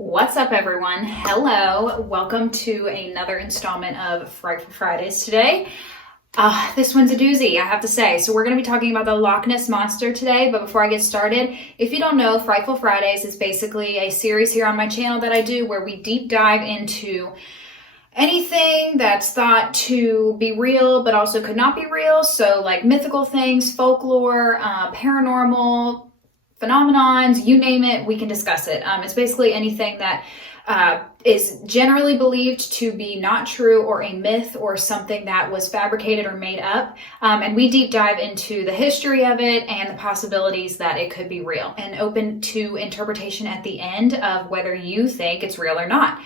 What's up, everyone? Hello, welcome to another installment of Frightful Fridays today. This one's a doozy, I have to say. So we're going to be talking about the Loch Ness Monster today, but before I get started, if you don't know, Frightful Fridays is basically a series here on my channel that I do where we deep dive into anything that's thought to be real but also could not be real. So like mythical things, folklore, paranormal phenomenons, you name it, we can discuss it. It's basically anything that is generally believed to be not true or a myth or something that was fabricated or made up. And we deep dive into the history of it and the possibilities that it could be real and open to interpretation at the end of whether you think it's real or not.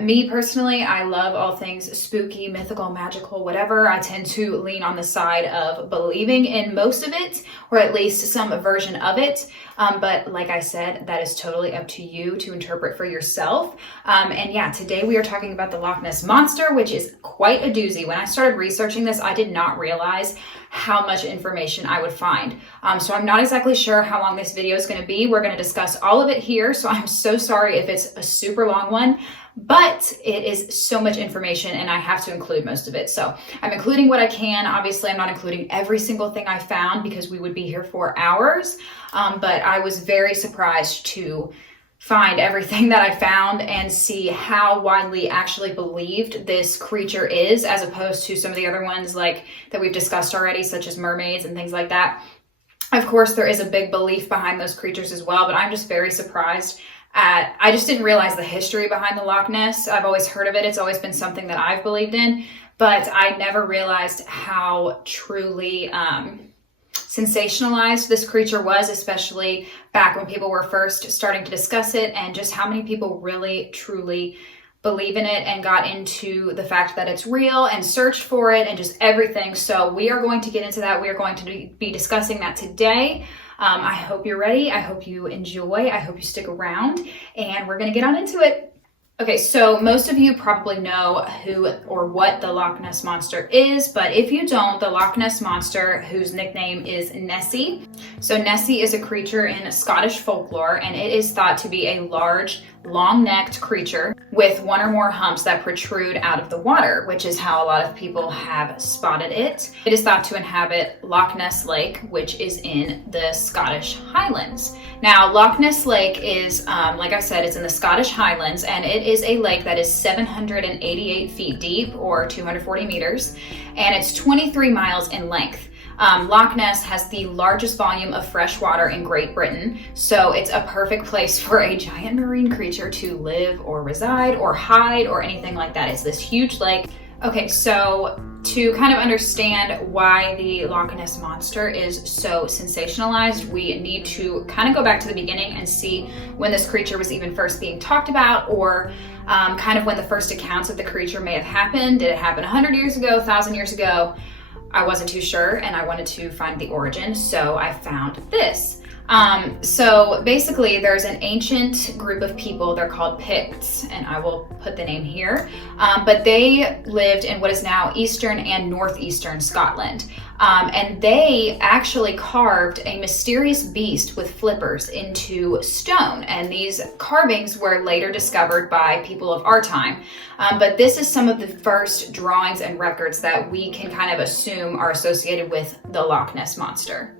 Me personally, I love all things spooky, mythical, magical, whatever. I tend to lean on the side of believing in most of it, or at least some version of it. But like I said, that is totally up to you to interpret for yourself. And yeah, today we are talking about the Loch Ness Monster, which is quite a doozy. When I started researching this, I did not realize how much information I would find. So I'm not exactly sure how long this video is going to be. We're going to discuss all of it here. So I'm so sorry if it's a super long one, but it is so much information and I have to include most of it. So I'm including what I can. Obviously, I'm not including every single thing I found because we would be here for hours. But I was very surprised to find everything that I found and see how widely actually believed this creature is, as opposed to some of the other ones like that we've discussed already, such as mermaids and things like that. Of course, there is a big belief behind those creatures as well, but I'm just very surprised I just didn't realize the history behind the Loch Ness. I've always heard of it. It's always been something that I've believed in, but I never realized how truly sensationalized this creature was, especially back when people were first starting to discuss it, and just how many people really, truly believe in it and got into the fact that it's real and searched for it and just everything. So we are going to get into that. We are going to be discussing that today. I hope you're ready. I hope you enjoy. I hope you stick around, and we're going to get on into it. Okay, so most of you probably know who or what the Loch Ness Monster is, but if you don't, the Loch Ness Monster, whose nickname is Nessie. So Nessie is a creature in Scottish folklore, and it is thought to be a large, long-necked creature with one or more humps that protrude out of the water, which is how a lot of people have spotted it. It is thought to inhabit Loch Ness Lake, which is in the Scottish Highlands. Now, Loch Ness Lake is, like I said, it's in the Scottish Highlands, and it is a lake that is 788 feet deep, or 240 meters, and it's 23 miles in length. Loch Ness has the largest volume of fresh water in Great Britain, so it's a perfect place for a giant marine creature to live or reside or hide or anything like that. It's this huge lake. Okay, so to kind of understand why the Loch Ness Monster is so sensationalized, we need to kind of go back to the beginning and see when this creature was even first being talked about, or kind of when the first accounts of the creature may have happened. Did it happen 100 years ago, 1,000 years ago? I wasn't too sure, and I wanted to find the origin, so I found this. So basically there's an ancient group of people, they're called Picts, and I will put the name here, but they lived in what is now eastern and northeastern Scotland. And they actually carved a mysterious beast with flippers into stone, and these carvings were later discovered by people of our time. But this is some of the first drawings and records that we can kind of assume are associated with the Loch Ness Monster.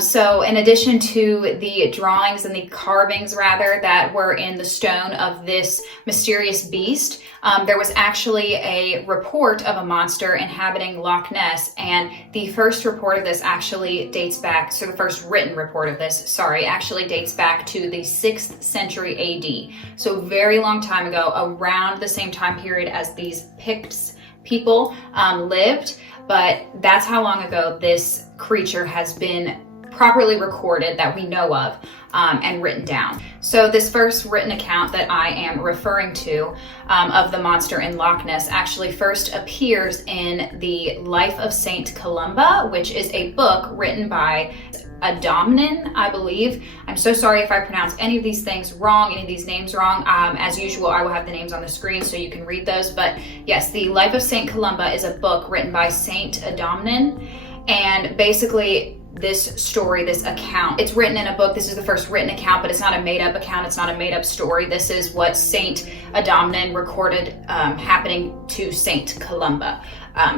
So in addition to the drawings and the carvings rather that were in the stone of this mysterious beast, there was actually a report of a monster inhabiting Loch Ness, and the first report of this actually dates back, so the first written report of this, actually dates back to the 6th century AD. So very long time ago, around the same time period as these Picts people lived. But that's how long ago this creature has been properly recorded that we know of and written down. So this first written account that I am referring to of the monster in Loch Ness actually first appears in the Life of Saint Columba, which is a book written by Adomnin, I believe. I'm so sorry if I pronounce any of these things wrong, any of these names wrong. As usual, I will have the names on the screen so you can read those. But yes, the Life of Saint Columba is a book written by Saint Adomnin, and basically this story, this account. It's written in a book. This is the first written account, but it's not a made-up account. It's not a made-up story. This is what Saint Adamnan recorded happening to Saint Columba.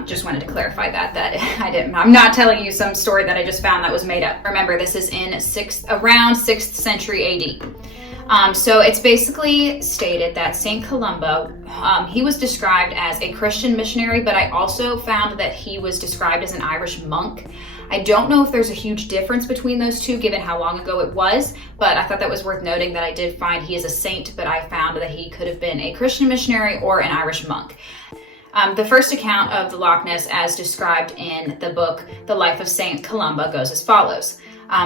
Just wanted to clarify that I'm not telling you some story that I just found that was made up. Remember, this is in around 6th century AD. So it's basically stated that Saint Columba, he was described as a Christian missionary, but I also found that he was described as an Irish monk. I don't know if there's a huge difference between those two given how long ago it was, but I thought that was worth noting that I did find he is a saint, but I found that he could have been a Christian missionary or an Irish monk. The first account of the Loch Ness as described in the book, The Life of Saint Columba, goes as follows.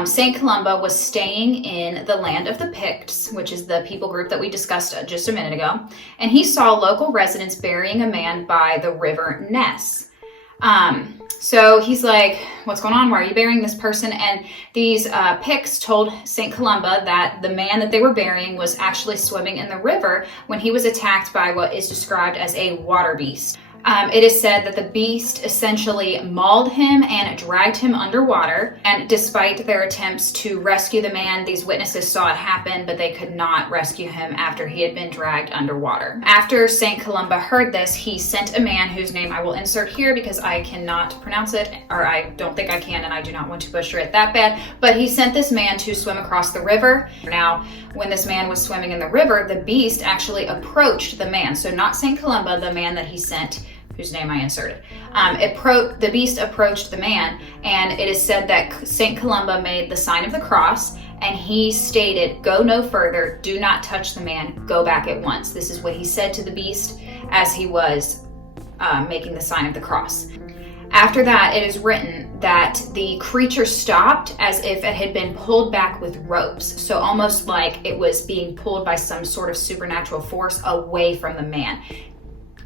Saint Columba was staying in the land of the Picts, which is the people group that we discussed just a minute ago, and he saw local residents burying a man by the river Ness. So he's like, what's going on? Why are you burying this person? And these Picts told St. Columba that the man that they were burying was actually swimming in the river when he was attacked by what is described as a water beast. It is said that the beast essentially mauled him and dragged him underwater. And despite their attempts to rescue the man, these witnesses saw it happen, but they could not rescue him after he had been dragged underwater. After St. Columba heard this, he sent a man whose name I will insert here because I cannot pronounce it, or I don't think I can, and I do not want to butcher it that bad. But he sent this man to swim across the river. Now, when this man was swimming in the river, the beast actually approached the man. So not St. Columba, the man that he sent, whose name I inserted. The beast approached the man, and it is said that St. Columba made the sign of the cross, and he stated, "Go no further, do not touch the man, go back at once." This is what he said to the beast as he was making the sign of the cross. After that, it is written that the creature stopped as if it had been pulled back with ropes. So almost like it was being pulled by some sort of supernatural force away from the man.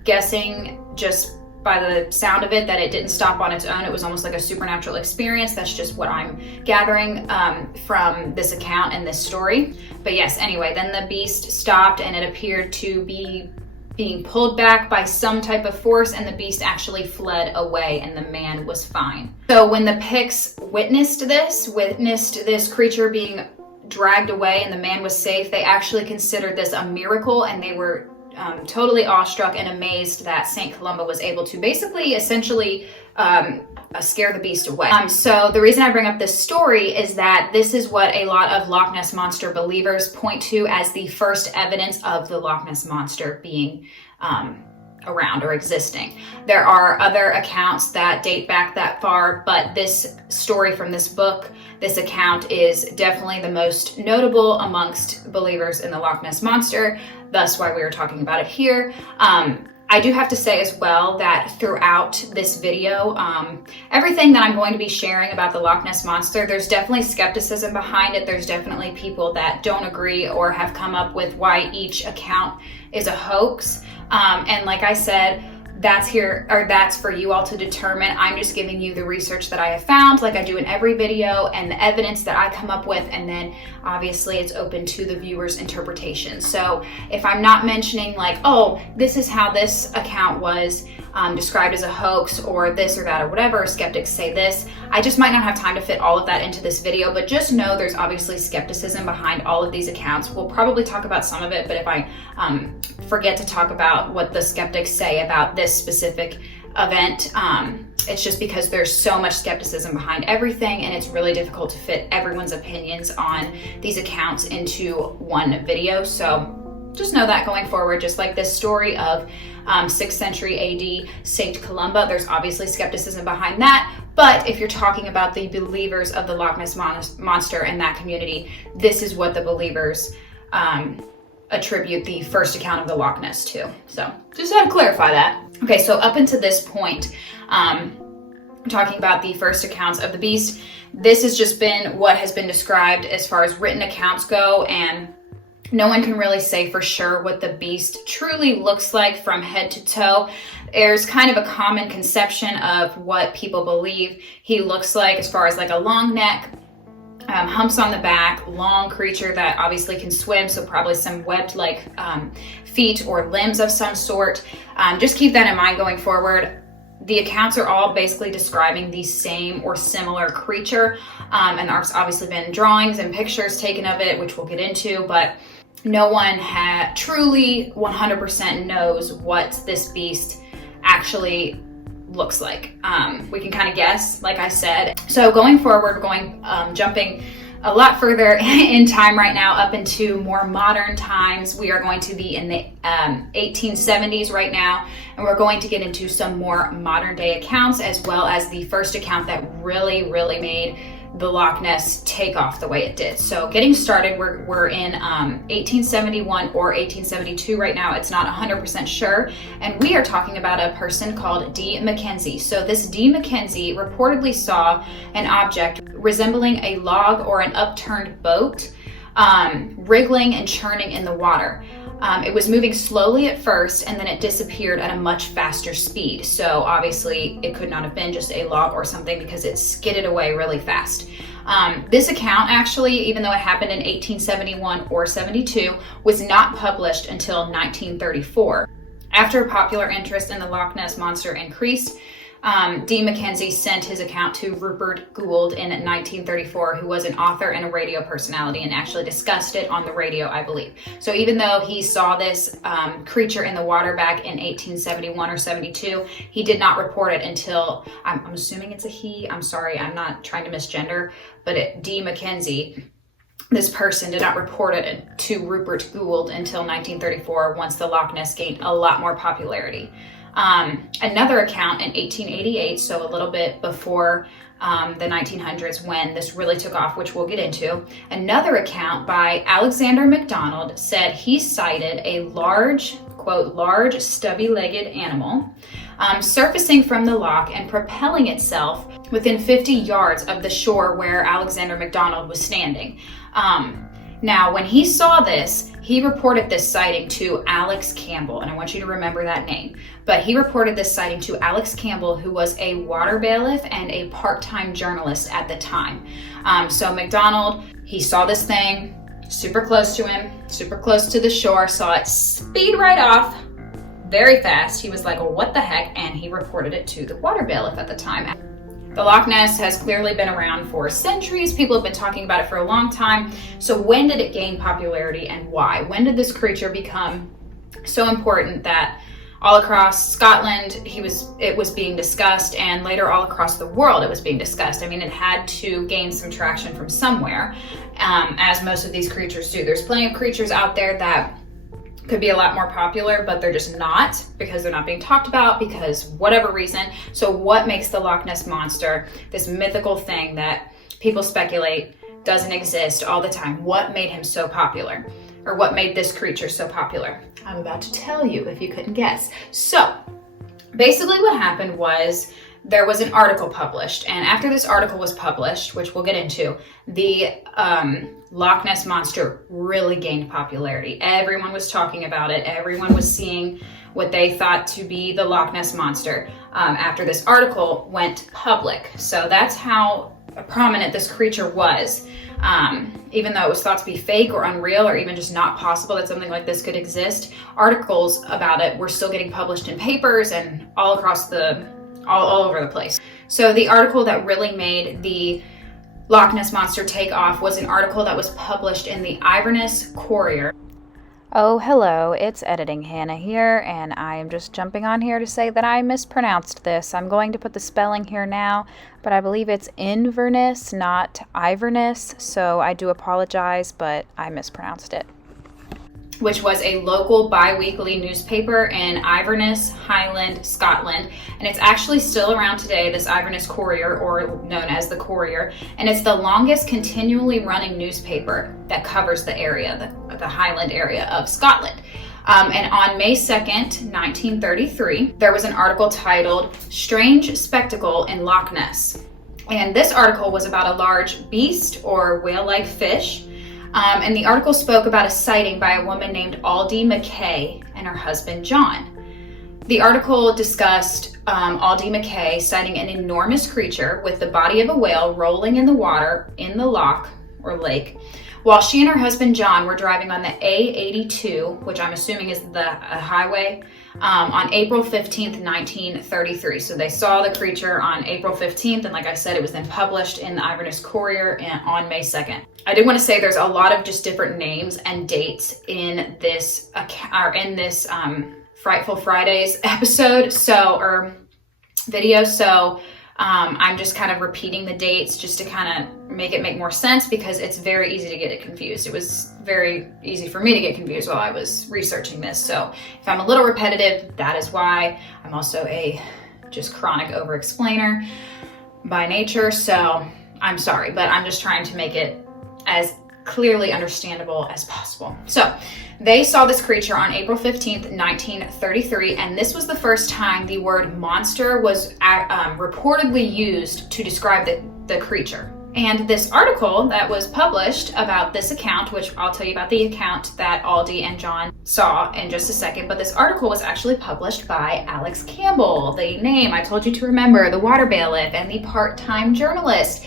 Guessing just by the sound of it that it didn't stop on its own. It was almost like a supernatural experience. That's just what I'm gathering from this account and this story. But yes, anyway, then the beast stopped and it appeared to be being pulled back by some type of force, and the beast actually fled away and the man was fine. So when the Picts witnessed this creature being dragged away and the man was safe, they actually considered this a miracle, and they were totally awestruck and amazed that St. Columba was able to essentially scare the beast away. So the reason I bring up this story is that this is what a lot of Loch Ness Monster believers point to as the first evidence of the Loch Ness Monster being around or existing. There are other accounts that date back that far, but this story from this book, this account, is definitely the most notable amongst believers in the Loch Ness Monster. Thus why we are talking about it here. I do have to say as well that throughout this video, everything that I'm going to be sharing about the Loch Ness Monster, there's definitely skepticism behind it. There's definitely people that don't agree or have come up with why each account is a hoax. And like I said, that's for you all to determine. I'm just giving you the research that I have found, like I do in every video, and the evidence that I come up with, and then obviously it's open to the viewer's interpretation. So if I'm not mentioning like, oh, this is how this account was described as a hoax, or this or that or whatever, skeptics say this, I just might not have time to fit all of that into this video, but just know there's obviously skepticism behind all of these accounts. We'll probably talk about some of it, but if I forget to talk about what the skeptics say about this specific event, it's just because there's so much skepticism behind everything, and it's really difficult to fit everyone's opinions on these accounts into one video. So just know that going forward, just like this story of 6th century AD Saint Columba, there's obviously skepticism behind that. But if you're talking about the believers of the Loch Ness Monster and that community, this is what the believers attribute the first account of the Loch Ness to. So just had to clarify that. Okay, so up until this point, talking about the first accounts of the beast, this has just been what has been described as far as written accounts go, and no one can really say for sure what the beast truly looks like from head to toe. There's kind of a common conception of what people believe he looks like, as far as like a long neck, humps on the back, long creature that obviously can swim, so probably some webbed like feet or limbs of some sort. Just keep that in mind going forward. the accounts are all basically describing the same or similar creature. And there's obviously been drawings and pictures taken of it, which we'll get into, but no one truly 100% knows what this beast actually looks like. We can kind of guess, like I said. So going forward, jumping a lot further in time right now, up into more modern times. We are going to be in the 1870s right now, and we're going to get into some more modern day accounts, as well as the first account that really made the Loch Ness take off the way it did. So getting started, we're in 1871 or 1872 right now. It's not 100% sure. And we are talking about a person called D. Mackenzie. So this D. Mackenzie reportedly saw an object resembling a log or an upturned boat, wriggling and churning in the water. It was moving slowly at first, and then it disappeared at a much faster speed. So obviously it could not have been just a log or something, because it skidded away really fast. This account actually, even though it happened in 1871 or 72, was not published until 1934. After popular interest in the Loch Ness Monster increased, D. Mackenzie sent his account to Rupert Gould in 1934, who was an author and a radio personality, and actually discussed it on the radio, I believe. So even though he saw this creature in the water back in 1871 or 72, he did not report it until, I'm assuming it's a he, I'm sorry, I'm not trying to misgender, but D. Mackenzie, this person, did not report it to Rupert Gould until 1934, once the Loch Ness gained a lot more popularity. Another account in 1888, so a little bit before the 1900s, when this really took off, which we'll get into, another account by Alexander MacDonald said he sighted a large, quote, large stubby-legged animal surfacing from the loch and propelling itself within 50 yards of the shore where Alexander MacDonald was standing. Now, when he saw this, he reported this sighting to Alex Campbell, and I want you to remember that name. But he reported this sighting to Alex Campbell, who was a water bailiff and a part-time journalist at the time. So MacDonald, he saw this thing super close to him, super close to the shore, saw it speed right off very fast. He was like, well, what the heck? And he reported it to the water bailiff at the time. The Loch Ness has clearly been around for centuries. People have been talking about it for a long time. So when did it gain popularity, and why? When did this creature become so important that all across Scotland it was being discussed, and later all across the world it was being discussed? I mean, it had to gain some traction from somewhere, as most of these creatures do. There's plenty of creatures out there that could be a lot more popular, but they're just not, because they're not being talked about, because whatever reason. So what makes the Loch Ness Monster this mythical thing that people speculate doesn't exist all the time? What made him so popular? Or what made this creature so popular? I'm about to tell you if you couldn't guess. So basically what happened was there was an article published, and after this article was published, which we'll get into, the Loch Ness Monster really gained popularity. Everyone was talking about it. Everyone was seeing what they thought to be the Loch Ness Monster after this article went public. So that's how prominent this creature was. Even though it was thought to be fake or unreal, or even just not possible that something like this could exist, articles about it were still getting published in papers and all over the place. So the article that really made the Loch Ness Monster take off was an article that was published in the Inverness Courier. Oh, hello, it's Editing Hannah here, and I am just jumping on here to say that I mispronounced this. I'm going to put the spelling here now, but I believe it's Inverness, not Inverness, so I do apologize, but I mispronounced it. Which was a local bi-weekly newspaper in Inverness, Highland, Scotland. And it's actually still around today, this Inverness Courier, or known as the Courier. And it's the longest continually running newspaper that covers the area, the Highland area of Scotland. And on May 2nd, 1933, there was an article titled "Strange Spectacle in Loch Ness." And this article was about a large beast or whale-like fish. And the article spoke about a sighting by a woman named Aldie McKay and her husband John. The article discussed Aldie McKay sighting an enormous creature with the body of a whale rolling in the water in the loch or lake, While she and her husband John were driving on the A82, which I'm assuming is the highway, on April 15th, 1933. So they saw the creature on April 15th, and like I said, it was then published in the Inverness Courier on May 2nd. I did want to say there's a lot of just different names and dates in this Frightful Fridays episode, or video. So I'm just kind of repeating the dates just to kind of make it make more sense, because it's very easy to get it confused. It was very easy for me to get confused while I was researching this. So if I'm a little repetitive, that is why. I'm also a just chronic over-explainer by nature. So I'm sorry, but I'm just trying to make it as clearly understandable as possible. So they saw this creature on April 15th, 1933, and this was the first time the word monster was reportedly used to describe the creature. And this article that was published about this account, which I'll tell you about the account that Aldi and John saw in just a second, but this article was actually published by Alex Campbell, the name I told you to remember, the water bailiff and the part-time journalist.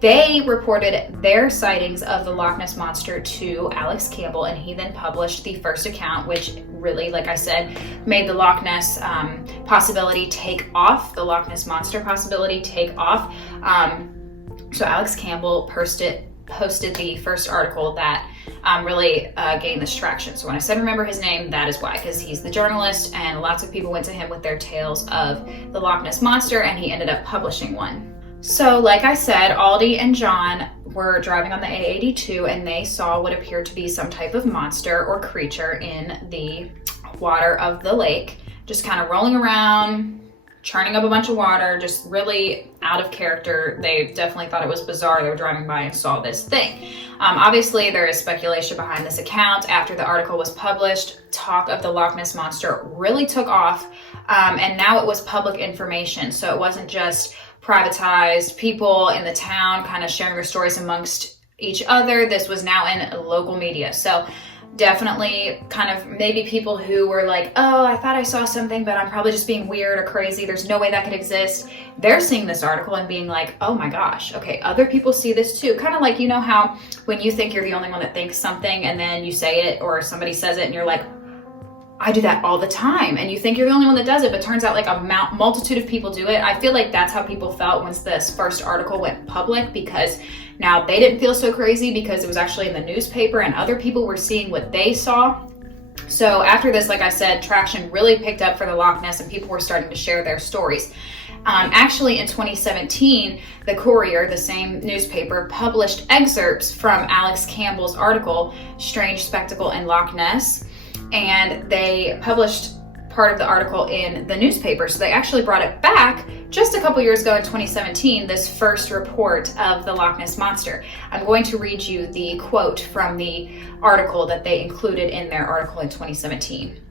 They reported their sightings of the Loch Ness Monster to Alex Campbell, and he then published the first account, which really, like I said, made the Loch Ness possibility take off, the Loch Ness Monster possibility take off. So Alex Campbell posted the first article that really gained this traction. So when I said remember his name, that is why, because he's the journalist, and lots of people went to him with their tales of the Loch Ness Monster, and he ended up publishing one. So like I said, Aldi and John were driving on the A82, and they saw what appeared to be some type of monster or creature in the water of the lake, just kind of rolling around, churning up a bunch of water, just really out of character. They definitely thought it was bizarre. They were driving by and saw this thing. Obviously, there is speculation behind this account. After the article was published, talk of the Loch Ness Monster really took off, and now it was public information. So it wasn't just privatized people in the town kind of sharing their stories amongst each other. This was now in local media. So definitely kind of maybe people who were like, oh, I thought I saw something, but I'm probably just being weird or crazy. There's no way that could exist. They're seeing this article and being like, oh my gosh, okay, other people see this too. Kind of like, you know how when you think you're the only one that thinks something and then you say it or somebody says it and you're like, I do that all the time, and you think you're the only one that does it, but turns out like a multitude of people do it. I feel like that's how people felt once this first article went public, because now they didn't feel so crazy because it was actually in the newspaper and other people were seeing what they saw. So after this, like I said, traction really picked up for the Loch Ness and people were starting to share their stories. Actually, in 2017, the Courier, the same newspaper, published excerpts from Alex Campbell's article, Strange Spectacle in Loch Ness, and they published part of the article in the newspaper. So they actually brought it back just a couple years ago in 2017, this first report of the Loch Ness Monster. I'm going to read you the quote from the article that they included in their article in 2017.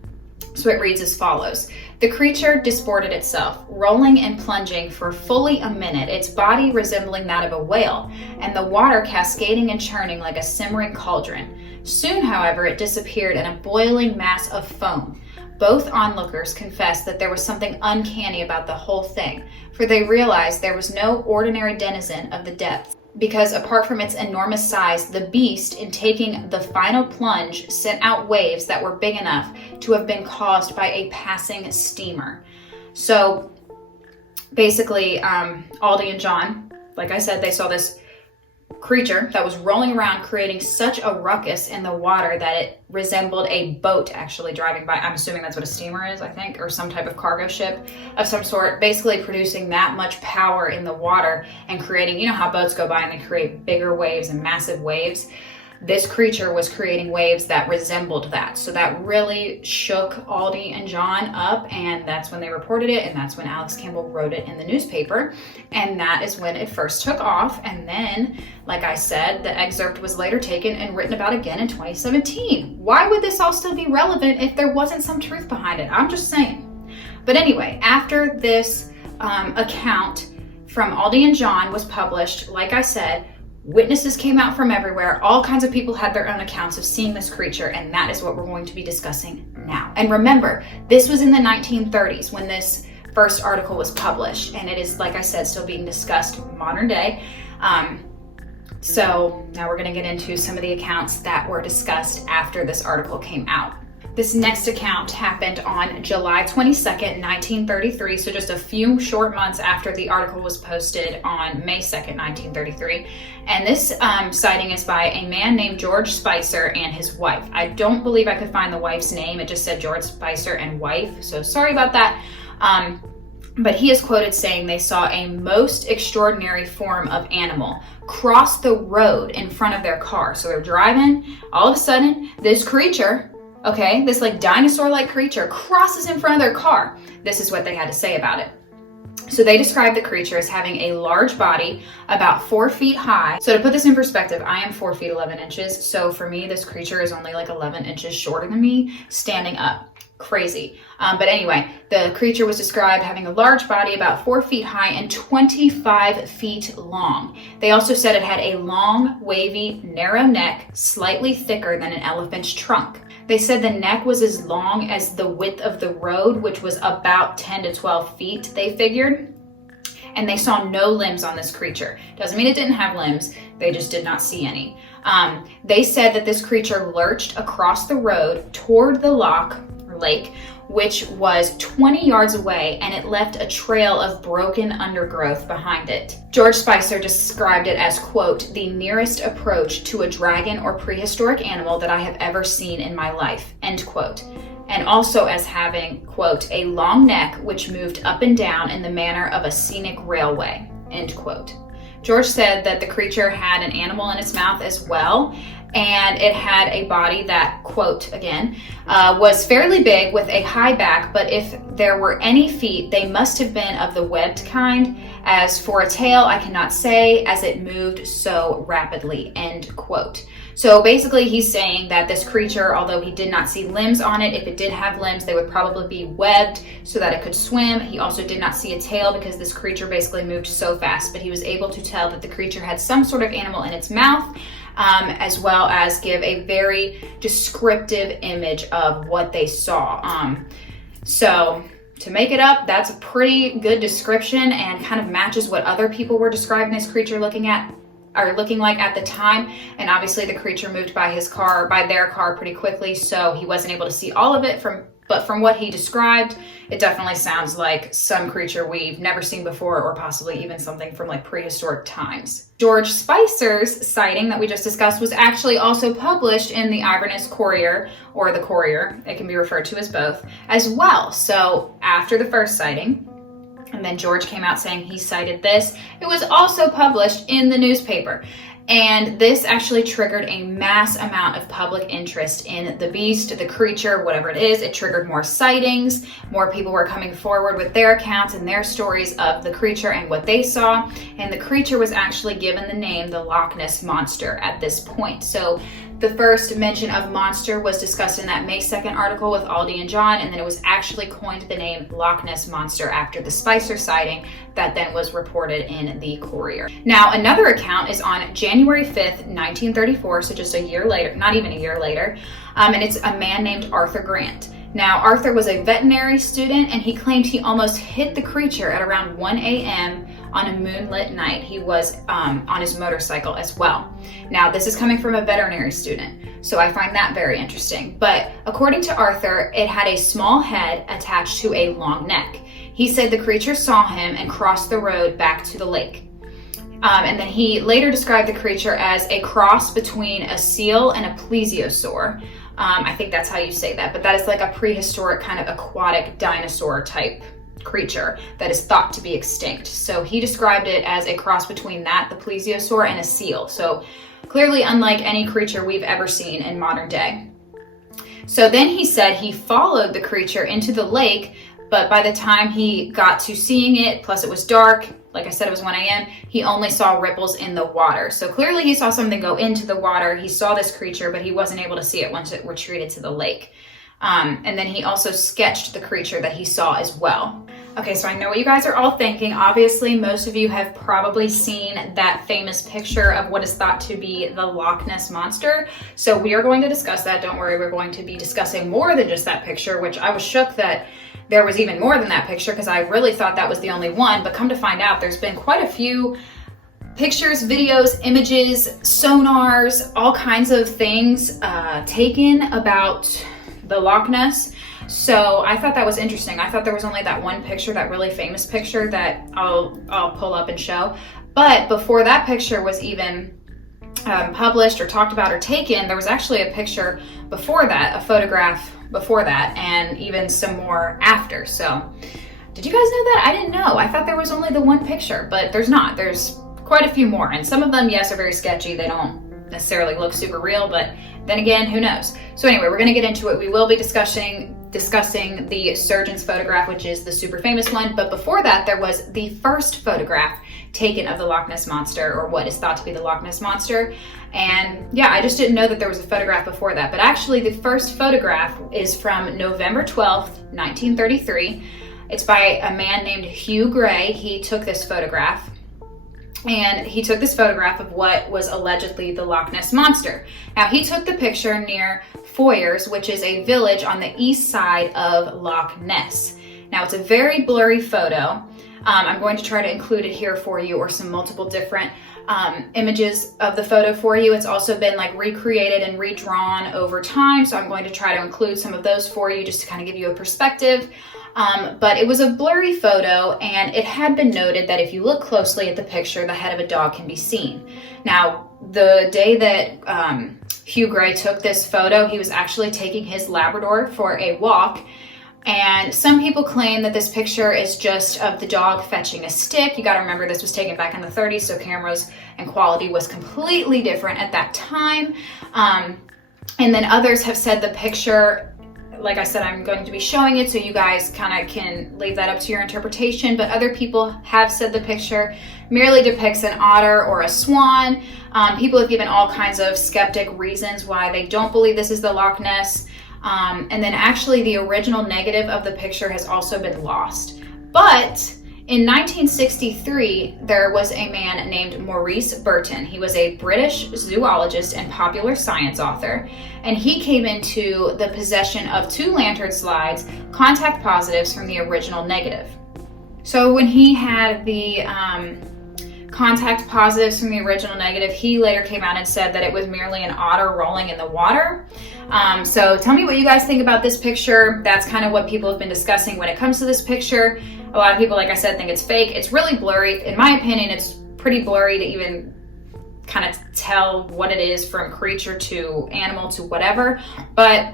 So it reads as follows. The creature disported itself, rolling and plunging for fully a minute, its body resembling that of a whale, and the water cascading and churning like a simmering cauldron. Soon, however, it disappeared in a boiling mass of foam. Both onlookers confessed that there was something uncanny about the whole thing, for they realized there was no ordinary denizen of the depths, because apart from its enormous size, the beast, in taking the final plunge, sent out waves that were big enough to have been caused by a passing steamer. So basically, Aldi and John, like I said, they saw this creature that was rolling around, creating such a ruckus in the water that it resembled a boat actually driving by. I'm assuming that's what a steamer is, I think, or some type of cargo ship of some sort, basically producing that much power in the water and creating, you know how boats go by and they create bigger waves and massive waves? This creature was creating waves that resembled that. So that really shook Aldi and John up, and that's when they reported it, and that's when Alex Campbell wrote it in the newspaper, and that is when it first took off. And then, like I said, the excerpt was later taken and written about again in 2017. Why would this all still be relevant if there wasn't some truth behind it? I'm just saying. But anyway, after this account from Aldi and John was published, like I said, witnesses came out from everywhere. All kinds of people had their own accounts of seeing this creature, and that is what we're going to be discussing now. And remember, this was in the 1930s when this first article was published, and it is, like I said, still being discussed modern day. So now we're going to get into some of the accounts that were discussed after this article came out. This next account happened on July 22nd, 1933, so just a few short months after the article was posted on May 2nd, 1933. And this sighting is by a man named George Spicer and his wife. I don't believe I could find the wife's name. It just said George Spicer and wife, so sorry about that. But he is quoted saying they saw a most extraordinary form of animal cross the road in front of their car. So they're driving, all of a sudden, this creature, okay, this like dinosaur-like creature crosses in front of their car. This is what they had to say about it. So they described the creature as having a large body, about 4 feet high. So to put this in perspective, I am 4 feet 11 inches. So for me, this creature is only like 11 inches shorter than me standing up. Crazy. But anyway, the creature was described having a large body, about 4 feet high and 25 feet long. They also said it had a long, wavy, narrow neck, slightly thicker than an elephant's trunk. They said the neck was as long as the width of the road, which was about 10 to 12 feet, they figured. And they saw no limbs on this creature. Doesn't mean it didn't have limbs, they just did not see any. They said that this creature lurched across the road toward the lake, which was 20 yards away, and it left a trail of broken undergrowth behind it. George Spicer described it as, quote, the nearest approach to a dragon or prehistoric animal that I have ever seen in my life, end quote. And also as having, quote, a long neck which moved up and down in the manner of a scenic railway, end quote. George said that the creature had an animal in its mouth as well, and it had a body that, quote again, was fairly big with a high back, but if there were any feet, they must have been of the webbed kind. As for a tail, I cannot say, as it moved so rapidly, end quote. So basically he's saying that this creature, although he did not see limbs on it, if it did have limbs, they would probably be webbed so that it could swim. He also did not see a tail because this creature basically moved so fast, but he was able to tell that the creature had some sort of animal in its mouth, as well as give a very descriptive image of what they saw. So to make it up, that's a pretty good description and kind of matches what other people were describing this creature looking like at the time. And obviously the creature moved by their car pretty quickly, so he wasn't able to see all of it but from what he described, it definitely sounds like some creature we've never seen before, or possibly even something from like prehistoric times. George Spicer's sighting that we just discussed was actually also published in the Inverness Courier, or the Courier, it can be referred to as both, as well. So after the first sighting, and then George came out saying he cited this, it was also published in the newspaper. And this actually triggered a mass amount of public interest in the beast, the creature, whatever it is. It triggered more sightings. More people were coming forward with their accounts and their stories of the creature and what they saw. And the creature was actually given the name the Loch Ness Monster at this point. So the first mention of monster was discussed in that May 2nd article with Aldi and John, and then it was actually coined the name Loch Ness Monster after the Spicer sighting that then was reported in the Courier. Now, another account is on January 5th, 1934, so just a year later, not even a year later, and it's a man named Arthur Grant. Now, Arthur was a veterinary student, and he claimed he almost hit the creature at around 1 a.m. on a moonlit night. He was on his motorcycle as well. Now, this is coming from a veterinary student, so I find that very interesting. But according to Arthur, it had a small head attached to a long neck. He said the creature saw him and crossed the road back to the lake. And then he later described the creature as a cross between a seal and a plesiosaur. I think that's how you say that, but that is like a prehistoric kind of aquatic dinosaur type creature that is thought to be extinct. So he described it as a cross between that, the plesiosaur, and a seal. So clearly unlike any creature we've ever seen in modern day. So then he said he followed the creature into the lake, but by the time he got to seeing it, plus it was dark, like I said, it was 1 a.m., he only saw ripples in the water. So clearly he saw something go into the water. He saw this creature, but he wasn't able to see it once it retreated to the lake. And then he also sketched the creature that he saw as well. Okay, so I know what you guys are all thinking. Obviously, most of you have probably seen that famous picture of what is thought to be the Loch Ness Monster. So we are going to discuss that. Don't worry, we're going to be discussing more than just that picture, which I was shook that there was even more than that picture because I really thought that was the only one. But come to find out, there's been quite a few pictures, videos, images, sonars, all kinds of things taken about the Loch Ness. So I thought that was interesting. I thought there was only that one picture, that really famous picture that I'll pull up and show. But before that picture was even published or talked about or taken, there was actually a picture before that, a photograph before that, and even some more after. So did you guys know that? I didn't know. I thought there was only the one picture, but there's not. There's quite a few more, and some of them, yes, are very sketchy. They don't necessarily look super real, but then again, who knows? So anyway, we're gonna get into it. We will be discussing the surgeon's photograph, which is the super famous one. But before that, there was the first photograph taken of the Loch Ness Monster, or what is thought to be the Loch Ness Monster. And yeah, I just didn't know that there was a photograph before that. But actually, the first photograph is from November 12th, 1933. It's by a man named Hugh Gray. He took this photograph. And he took this photograph of what was allegedly the Loch Ness Monster. Now, he took the picture near Foyers, which is a village on the east side of Loch Ness. Now, it's a very blurry photo. I'm going to try to include it here for you, or some multiple different images of the photo for you. It's also been like recreated and redrawn over time, so I'm going to try to include some of those for you just to kind of give you a perspective. But it was a blurry photo, and it had been noted that if you look closely at the picture, the head of a dog can be seen. Now, the day that Hugh Gray took this photo, he was actually taking his Labrador for a walk, and some people claim that this picture is just of the dog fetching a stick. You got to remember, this was taken back in the 30s, so cameras and quality was completely different at that time. And then others have said the picture, like I said, I'm going to be showing it so you guys kind of can leave that up to your interpretation, but other people have said the picture merely depicts an otter or a swan. People have given all kinds of skeptic reasons why they don't believe this is the Loch Ness. And then actually the original negative of the picture has also been lost. But in 1963, there was a man named Maurice Burton. He was a British zoologist and popular science author, and he came into the possession of 2 lantern slides, contact positives from the original negative. So when he had the contact positives from the original negative, he later came out and said that it was merely an otter rolling in the water. So tell me what you guys think about this picture. That's kind of what people have been discussing when it comes to this picture. A lot of people, like I said, think it's fake. It's really blurry. In my opinion, it's pretty blurry to even kind of tell what it is, from creature to animal to whatever. But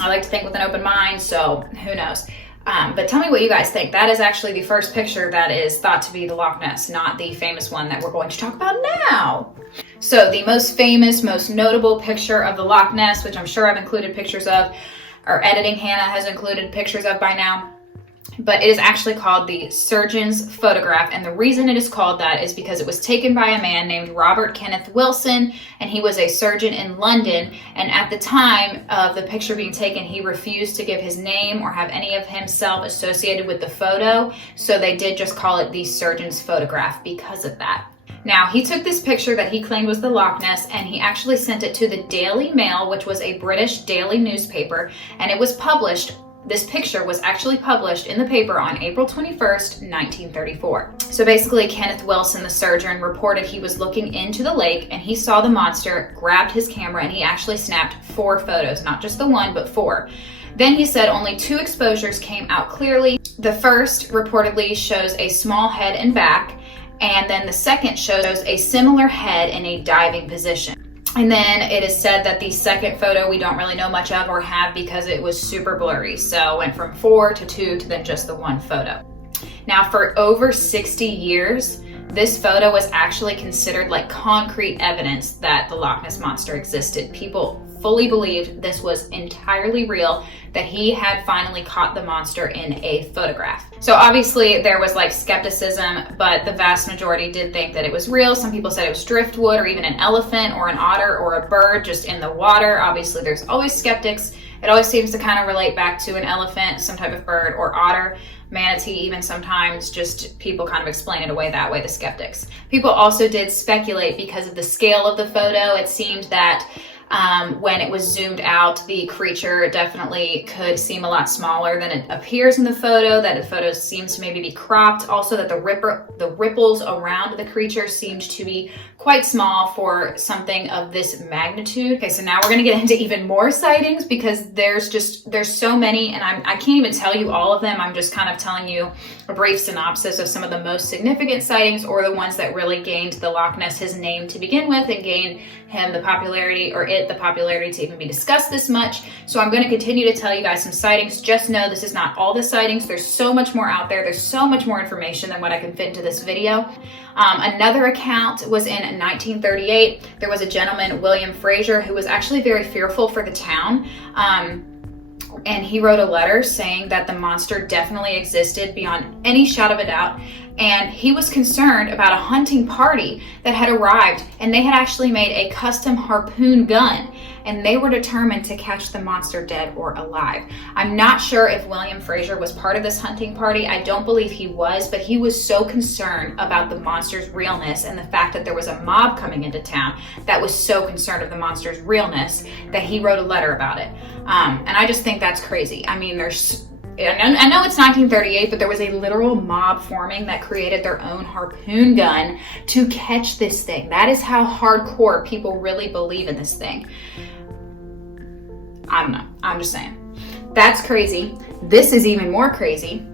I like to think with an open mind, so who knows. But tell me what you guys think. That is actually the first picture that is thought to be the Loch Ness, not the famous one that we're going to talk about now. So the most famous, most notable picture of the Loch Ness, which I'm sure I've included pictures of, or editing Hannah has included pictures of by now, but it is actually called the surgeon's photograph. And the reason it is called that is because it was taken by a man named Robert Kenneth Wilson, and he was a surgeon in London. And at the time of the picture being taken, he refused to give his name or have any of himself associated with the photo. So they did just call it the surgeon's photograph because of that. Now, he took this picture that he claimed was the Loch Ness, and he actually sent it to the Daily Mail, which was a British daily newspaper, and it was published. This picture was actually published in the paper on April 21st, 1934. So basically, Kenneth Wilson, the surgeon, reported he was looking into the lake and he saw the monster, grabbed his camera, and he actually snapped 4 photos, not just the one, but 4. Then he said only 2 exposures came out clearly. The first reportedly shows a small head and back, and then the second shows a similar head in a diving position. And then it is said that the second photo we don't really know much of or have because it was super blurry. So it went from 4 to 2 to then just the 1 photo. Now, for over 60 years, this photo was actually considered like concrete evidence that the Loch Ness Monster existed. People fully believed this was entirely real, that he had finally caught the monster in a photograph. So obviously there was like skepticism, but the vast majority did think that it was real. Some people said it was driftwood or even an elephant or an otter or a bird just in the water. Obviously there's always skeptics. It always seems to kind of relate back to an elephant, some type of bird, or otter, manatee even sometimes. Just people kind of explain it away that way, the skeptics. People also did speculate because of the scale of the photo. It seemed that When it was zoomed out, the creature definitely could seem a lot smaller than it appears in the photo, that the photo seems to maybe be cropped. Also that the ripples around the creature seemed to be quite small for something of this magnitude. Okay, so now we're gonna get into even more sightings because there's so many, and I can't even tell you all of them. I'm just kind of telling you a brief synopsis of some of the most significant sightings, or the ones that really gained the Loch Ness his name to begin with and gained him the popularity, or it the popularity to even be discussed this much. So I'm going to continue to tell you guys some sightings. Just know this is not all the sightings. There's so much more out there. There's so much more information than what I can fit into this video. Another account was in 1938. There was a gentleman, William Fraser, who was actually very fearful for the town. And he wrote a letter saying that the monster definitely existed beyond any shadow of a doubt. And he was concerned about a hunting party that had arrived, and they had actually made a custom harpoon gun, and they were determined to catch the monster dead or alive. I'm not sure if William Fraser was part of this hunting party. I don't believe he was, but he was so concerned about the monster's realness and the fact that there was a mob coming into town that was so concerned of the monster's realness that he wrote a letter about it. And I just think that's crazy. I mean, I know it's 1938, but there was a literal mob forming that created their own harpoon gun to catch this thing. That is how hardcore people really believe in this thing. I don't know. I'm just saying. That's crazy. This is even more crazy.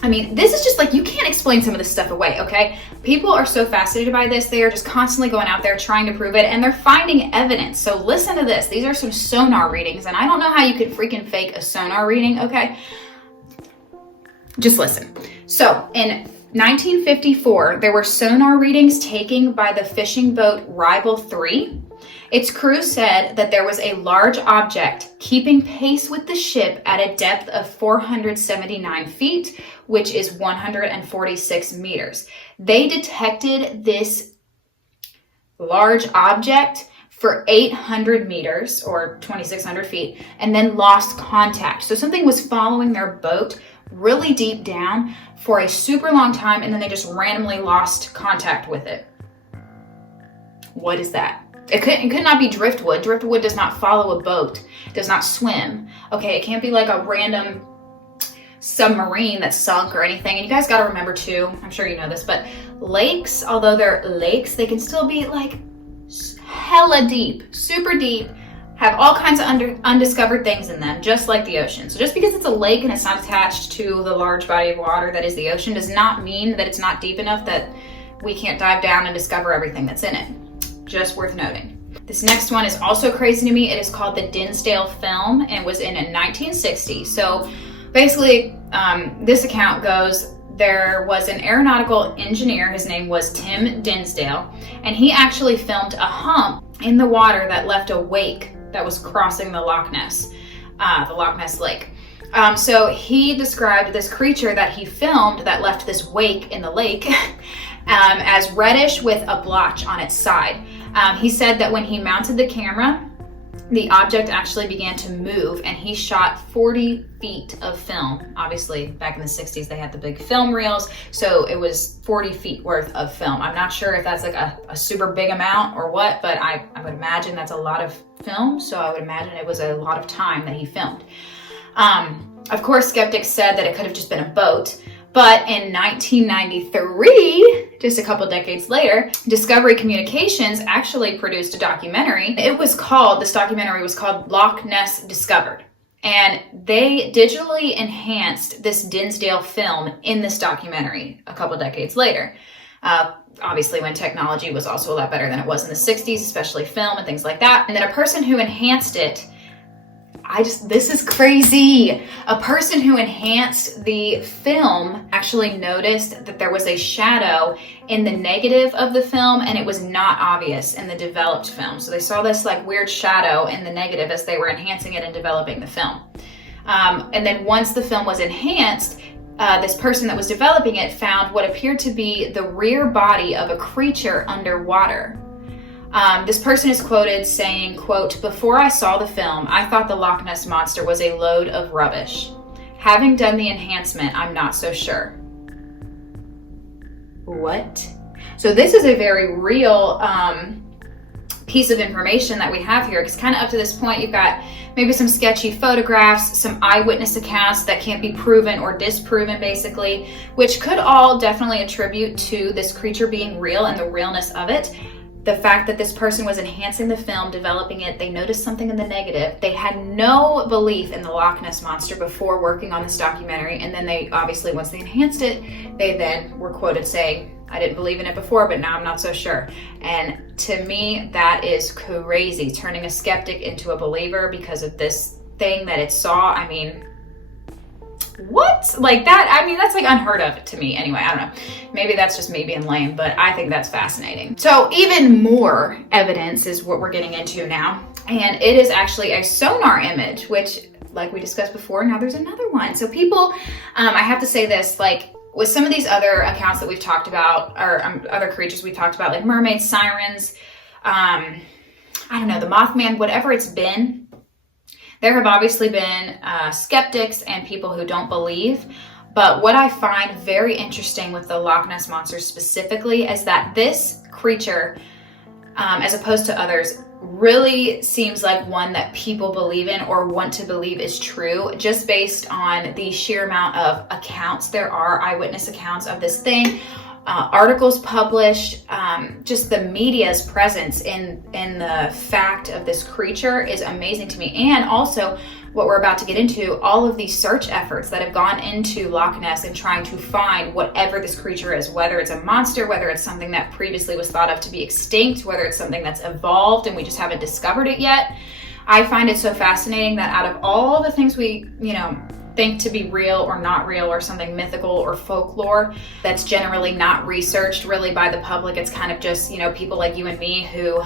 I mean, this is just like, you can't explain some of this stuff away, okay? People are so fascinated by this. They are just constantly going out there trying to prove it, and they're finding evidence. So listen to this. These are some sonar readings, and I don't know how you could freaking fake a sonar reading, okay? Just listen. So in 1954, there were sonar readings taken by the fishing boat Rival 3. Its crew said that there was a large object keeping pace with the ship at a depth of 479 feet, which is 146 meters. They detected this large object for 800 meters or 2,600 feet and then lost contact. So something was following their boat really deep down for a super long time, and then they just randomly lost contact with it. What is that? It could not be driftwood. Driftwood does not follow a boat, does not swim. Okay, it can't be like a random submarine that sunk or anything. And you guys got to remember too, I'm sure you know this, but lakes, although they're lakes, they can still be like hella deep, super deep, have all kinds of undiscovered things in them, just like the ocean. So just because it's a lake and it's not attached to the large body of water that is the ocean does not mean that it's not deep enough that we can't dive down and discover everything that's in it. Just worth noting. This next one is also crazy to me. It is called the Dinsdale Film and was in 1960. So basically, this account goes, there was an aeronautical engineer, his name was Tim Dinsdale, and he actually filmed a hump in the water that left a wake that was crossing the Loch Ness Lake. So he described this creature that he filmed that left this wake in the lake as reddish with a blotch on its side. He said that when he mounted the camera, the object actually began to move, and he shot 40 feet of film. Obviously, back in the 60s, they had the big film reels, so it was 40 feet worth of film. I'm not sure if that's like a super big amount or what, but I would imagine that's a lot of film, so I would imagine it was a lot of time that he filmed. Of course, skeptics said that it could have just been a boat, but in 1993, just a couple decades later, Discovery Communications actually produced a documentary. This documentary was called Loch Ness Discovered. And they digitally enhanced this Dinsdale film in this documentary a couple decades later. Obviously, when technology was also a lot better than it was in the 60s, especially film and things like that. And then a person who enhanced it, this is crazy. A person who enhanced the film actually noticed that there was a shadow in the negative of the film, and it was not obvious in the developed film. So they saw this like weird shadow in the negative as they were enhancing it and developing the film. And then once the film was enhanced, this person that was developing it found what appeared to be the rear body of a creature underwater. This person is quoted saying, quote, "Before I saw the film, I thought the Loch Ness Monster was a load of rubbish. Having done the enhancement, I'm not so sure." What? So this is a very real piece of information that we have here, because kind of up to this point you've got maybe some sketchy photographs, some eyewitness accounts that can't be proven or disproven basically, which could all definitely attribute to this creature being real and the realness of it. The fact that this person was enhancing the film, developing it, they noticed something in the negative. They had no belief in the Loch Ness Monster before working on this documentary, and then they obviously, once they enhanced it, they then were quoted saying, I didn't believe in it before, but now I'm not so sure. And to me, that is crazy, turning a skeptic into a believer because of this thing that it saw. I mean, what? Like that, I mean, that's like unheard of to me anyway. I don't know. Maybe that's just me being lame, but I think that's fascinating. So even more evidence is what we're getting into now. And it is actually a sonar image, which, like we discussed before, now there's another one. So people, I have to say this, like with some of these other accounts that we've talked about, or other creatures we've talked about, like mermaids, sirens, I don't know, the Mothman, whatever it's been, there have obviously been skeptics and people who don't believe. But what I find very interesting with the Loch Ness Monster specifically is that this creature, as opposed to others, really seems like one that people believe in or want to believe is true, just based on the sheer amount of accounts there are, eyewitness accounts of this thing, articles published, just the media's presence in the fact of this creature is amazing to me. And also what we're about to get into, all of these search efforts that have gone into Loch Ness and trying to find whatever this creature is, whether it's a monster, whether it's something that previously was thought of to be extinct, whether it's something that's evolved and we just haven't discovered it yet. I find it so fascinating that out of all the things we, think to be real or not real, or something mythical or folklore that's generally not researched really by the public, it's kind of just, people like you and me who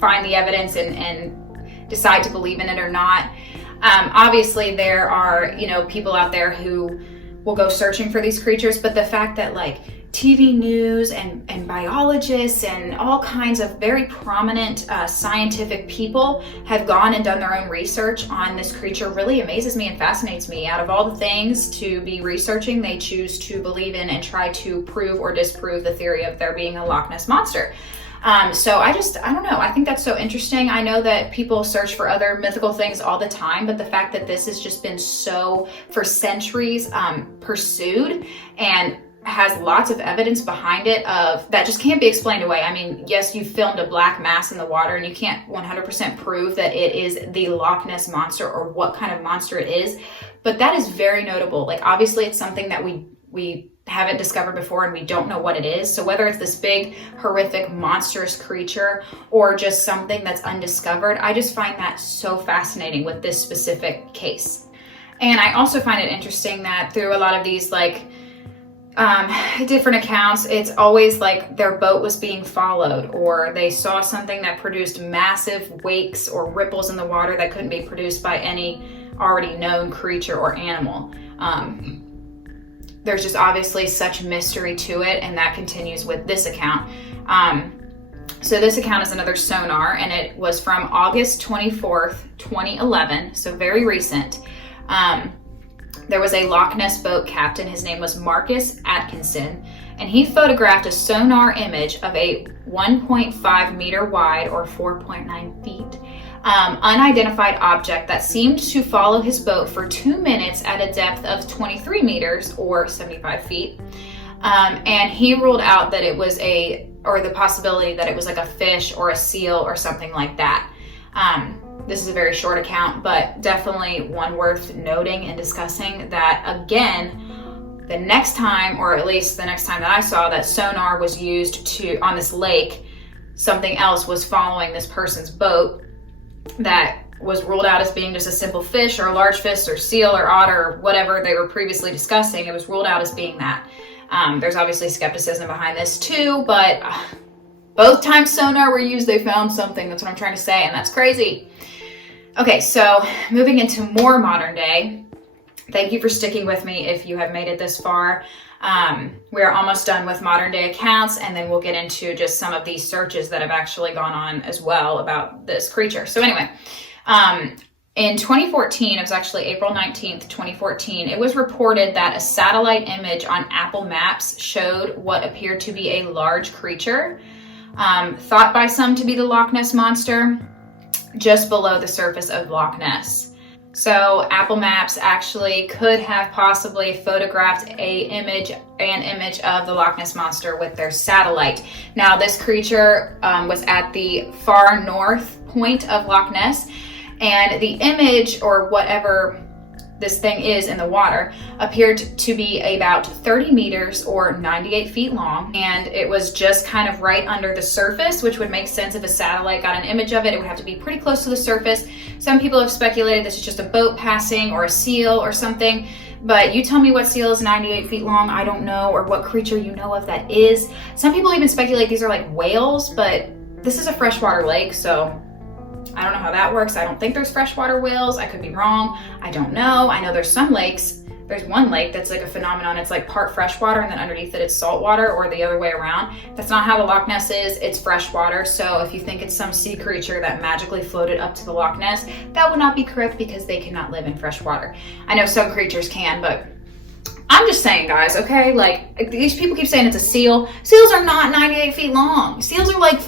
find the evidence and decide to believe in it or not. Obviously there are, people out there who will go searching for these creatures, but the fact that like TV news and biologists and all kinds of very prominent scientific people have gone and done their own research on this creature really amazes me and fascinates me. Out of all the things to be researching, they choose to believe in and try to prove or disprove the theory of there being a Loch Ness Monster. So I don't know. I think that's so interesting. I know that people search for other mythical things all the time, but the fact that this has just been so, for centuries, pursued and has lots of evidence behind it of that just can't be explained away. I mean, yes, you filmed a black mass in the water and you can't 100% prove that it is the Loch Ness Monster or what kind of monster it is, but that is very notable. Like obviously it's something that we haven't discovered before and we don't know what it is. So whether it's this big, horrific, monstrous creature or just something that's undiscovered, I just find that so fascinating with this specific case. And I also find it interesting that through a lot of these different accounts, it's always like their boat was being followed, or they saw something that produced massive wakes or ripples in the water that couldn't be produced by any already known creature or animal. There's just obviously such mystery to it, and that continues with this account. So this account is another sonar, and it was from August 24th, 2011, so very recent. There was a Loch Ness boat captain, his name was Marcus Atkinson, and he photographed a sonar image of a 1.5 meter wide or 4.9 feet unidentified object that seemed to follow his boat for 2 minutes at a depth of 23 meters or 75 feet. And he ruled out that it was the possibility that it was like a fish or a seal or something like that. This is a very short account, but definitely one worth noting and discussing. That again, the next time, or at least the next time that I saw that sonar was used on this lake, something else was following this person's boat that was ruled out as being just a simple fish or a large fish or seal or otter or whatever they were previously discussing. It was ruled out as being that. There's obviously skepticism behind this too, but both times sonar were used, they found something. That's what I'm trying to say, and that's crazy. Okay, so moving into more modern day. Thank you for sticking with me if you have made it this far. We're almost done with modern day accounts, and then we'll get into just some of these searches that have actually gone on as well about this creature. So anyway, in 2014, it was actually April 19th, 2014, it was reported that a satellite image on Apple Maps showed what appeared to be a large creature. thought by some to be the Loch Ness Monster, just below the surface of Loch Ness. So Apple Maps actually could have possibly photographed an image of the Loch Ness Monster with their satellite. Now this creature was at the far north point of Loch Ness, and the image, or whatever this thing is in the water, appeared to be about 30 meters or 98 feet long, and it was just kind of right under the surface, which would make sense if a satellite got an image of it. It would have to be pretty close to the surface. Some people have speculated this is just a boat passing or a seal or something, but you tell me what seal is 98 feet long, I don't know, or what creature you know of that is. Some people even speculate these are like whales, but this is a freshwater lake, so I don't know how that works. I don't think there's freshwater whales. I could be wrong. I don't know. I know there's some lakes. There's one lake that's like a phenomenon. It's like part freshwater and then underneath it it's saltwater, or the other way around. That's not how the Loch Ness is. It's freshwater. So if you think it's some sea creature that magically floated up to the Loch Ness, that would not be correct because they cannot live in freshwater. I know some creatures can, but I'm just saying, guys, okay? Like, these people keep saying it's a seal. Seals are not 98 feet long. Seals are like,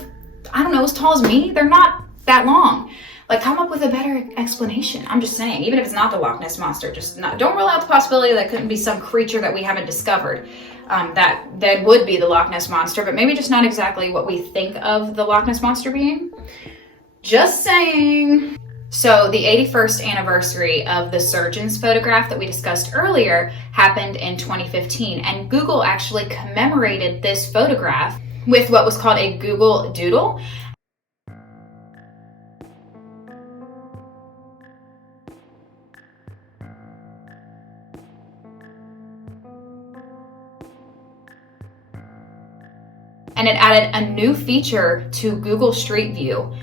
I don't know, as tall as me. They're not that long. Like, come up with a better explanation. I'm just saying, even if it's not the Loch Ness Monster, don't rule out the possibility that couldn't be some creature that we haven't discovered that would be the Loch Ness Monster, but maybe just not exactly what we think of the Loch Ness Monster being. Just saying. So the 81st anniversary of the surgeon's photograph that we discussed earlier happened in 2015, and Google actually commemorated this photograph with what was called a Google Doodle. And it added a new feature to Google Street View.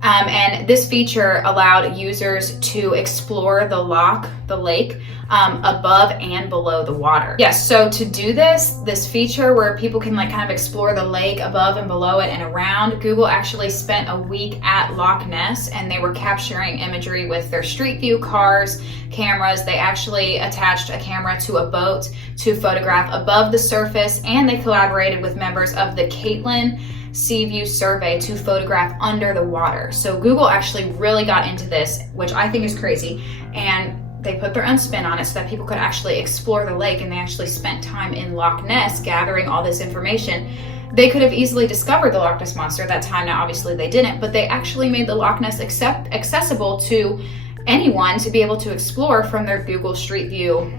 And this feature allowed users to explore the lake, above and below the water. Yes, so to do this feature where people can like kind of explore the lake above and below it and around, Google actually spent a week at Loch Ness, and they were capturing imagery with their Street View cars, cameras. They actually attached a camera to a boat to photograph above the surface, and they collaborated with members of the Caitlin Sea View survey to photograph under the water. So Google actually really got into this, which I think is crazy, and they put their own spin on it so that people could actually explore the lake, and they actually spent time in Loch Ness gathering all this information. They could have easily discovered the Loch Ness Monster at that time. Now obviously they didn't, but they actually made the Loch Ness accessible to anyone to be able to explore from their Google Street View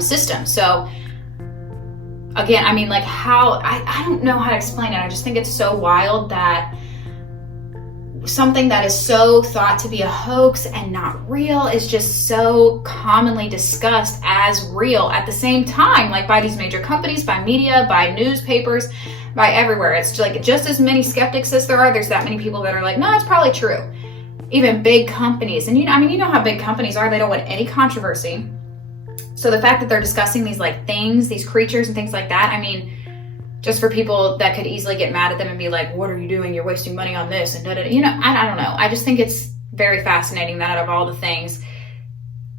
system. So again, I mean, like, how, I don't know how to explain it. I just think it's so wild that something that is so thought to be a hoax and not real is just so commonly discussed as real at the same time, like by these major companies, by media, by newspapers, by everywhere. It's like just as many skeptics as there's that many people that are like, no, it's probably true. Even big companies, and you know how big companies are, they don't want any controversy. So the fact that they're discussing these like things, these creatures and things like that, I mean, just for people that could easily get mad at them and be like, what are you doing? You're wasting money on this and da-da-da. You know, I don't know. I just think it's very fascinating that out of all the things,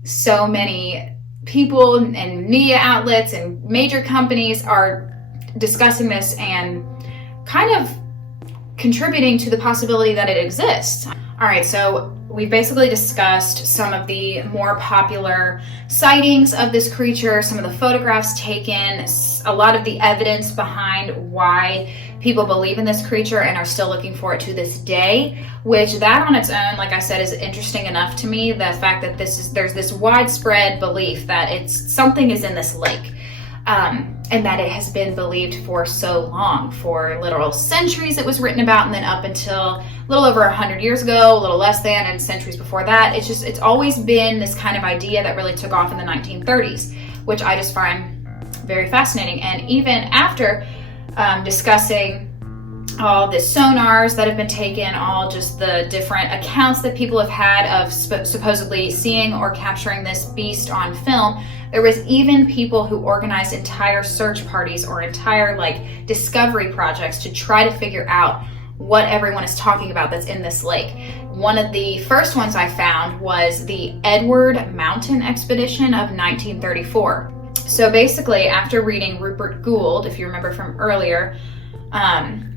so many people and media outlets and major companies are discussing this and kind of contributing to the possibility that it exists. All right, so we've basically discussed some of the more popular sightings of this creature, some of the photographs taken, a lot of the evidence behind why people believe in this creature and are still looking for it to this day, which that on its own, like I said, is interesting enough to me. The fact that there's this widespread belief that something is in this lake. And that it has been believed for so long, for literal centuries it was written about, and then up until a little over 100 years ago, a little less than, and centuries before that. It's always been this kind of idea that really took off in the 1930s, which I just find very fascinating. And even after discussing all the sonars that have been taken, all just the different accounts that people have had of supposedly seeing or capturing this beast on film, there was even people who organized entire search parties or entire like discovery projects to try to figure out what everyone is talking about that's in this lake. One of the first ones I found was the Edward Mountain Expedition of 1934. So basically, after reading Rupert Gould, if you remember from earlier,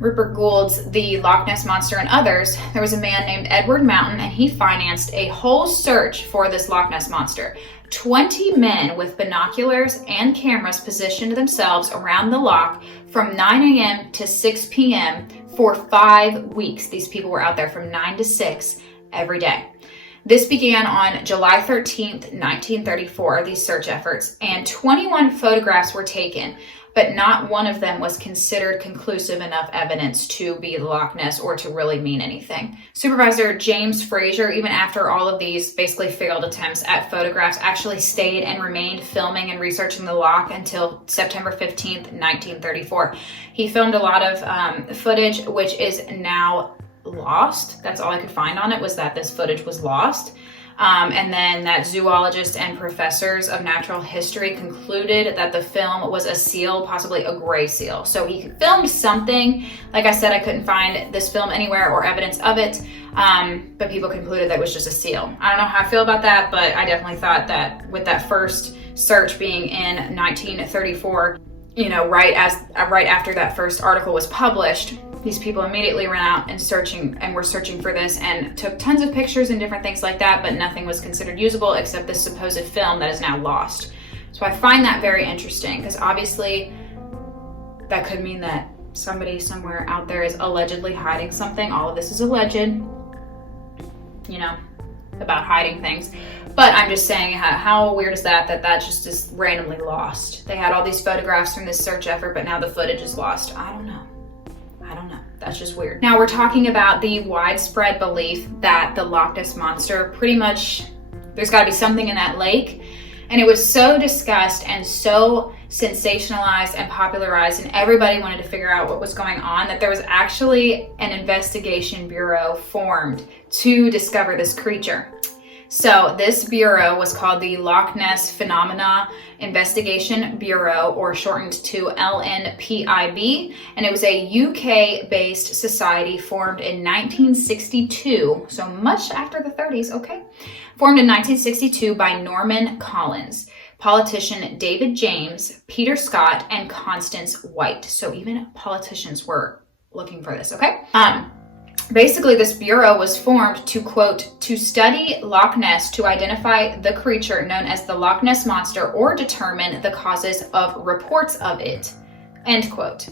Rupert Gould's The Loch Ness Monster and others, there was a man named Edward Mountain, and he financed a whole search for this Loch Ness Monster. 20 men with binoculars and cameras positioned themselves around the loch from 9 a.m. to 6 p.m. for 5 weeks. These people were out there from 9 to 6 every day. This began on July 13th, 1934, these search efforts, and 21 photographs were taken, but not one of them was considered conclusive enough evidence to be the Loch Ness or to really mean anything. Supervisor James Fraser, even after all of these basically failed attempts at photographs, actually stayed and remained filming and researching the loch until September 15th, 1934. He filmed a lot of footage, which is now lost. That's all I could find on it, was that this footage was lost. And then that zoologists and professors of natural history concluded that the film was a seal, possibly a gray seal. So he filmed something. Like I said, I couldn't find this film anywhere or evidence of it, but people concluded that it was just a seal. I don't know how I feel about that, but I definitely thought that with that first search being in 1934, you know, right after that first article was published, these people immediately ran out and were searching for this and took tons of pictures and different things like that, but nothing was considered usable except this supposed film that is now lost. So I find that very interesting, because obviously that could mean that somebody somewhere out there is allegedly hiding something. All of this is alleged, you know, about hiding things. But I'm just saying, how weird is that just is randomly lost? They had all these photographs from this search effort, but now the footage is lost. I don't know. That's just weird. Now we're talking about the widespread belief that the Loch Ness Monster, pretty much, there's got to be something in that lake. And it was so discussed and so sensationalized and popularized, and everybody wanted to figure out what was going on, that there was actually an investigation bureau formed to discover this creature. So this bureau was called the Loch Ness Phenomena Investigation Bureau, or shortened to LNPIB, and it was a UK-based society formed in 1962, so much after the 30s, okay? Formed in 1962 by Norman Collins, politician David James, Peter Scott, and Constance White. So even politicians were looking for this, okay? Basically, this bureau was formed to, quote, to study Loch Ness to identify the creature known as the Loch Ness Monster or determine the causes of reports of it, end quote.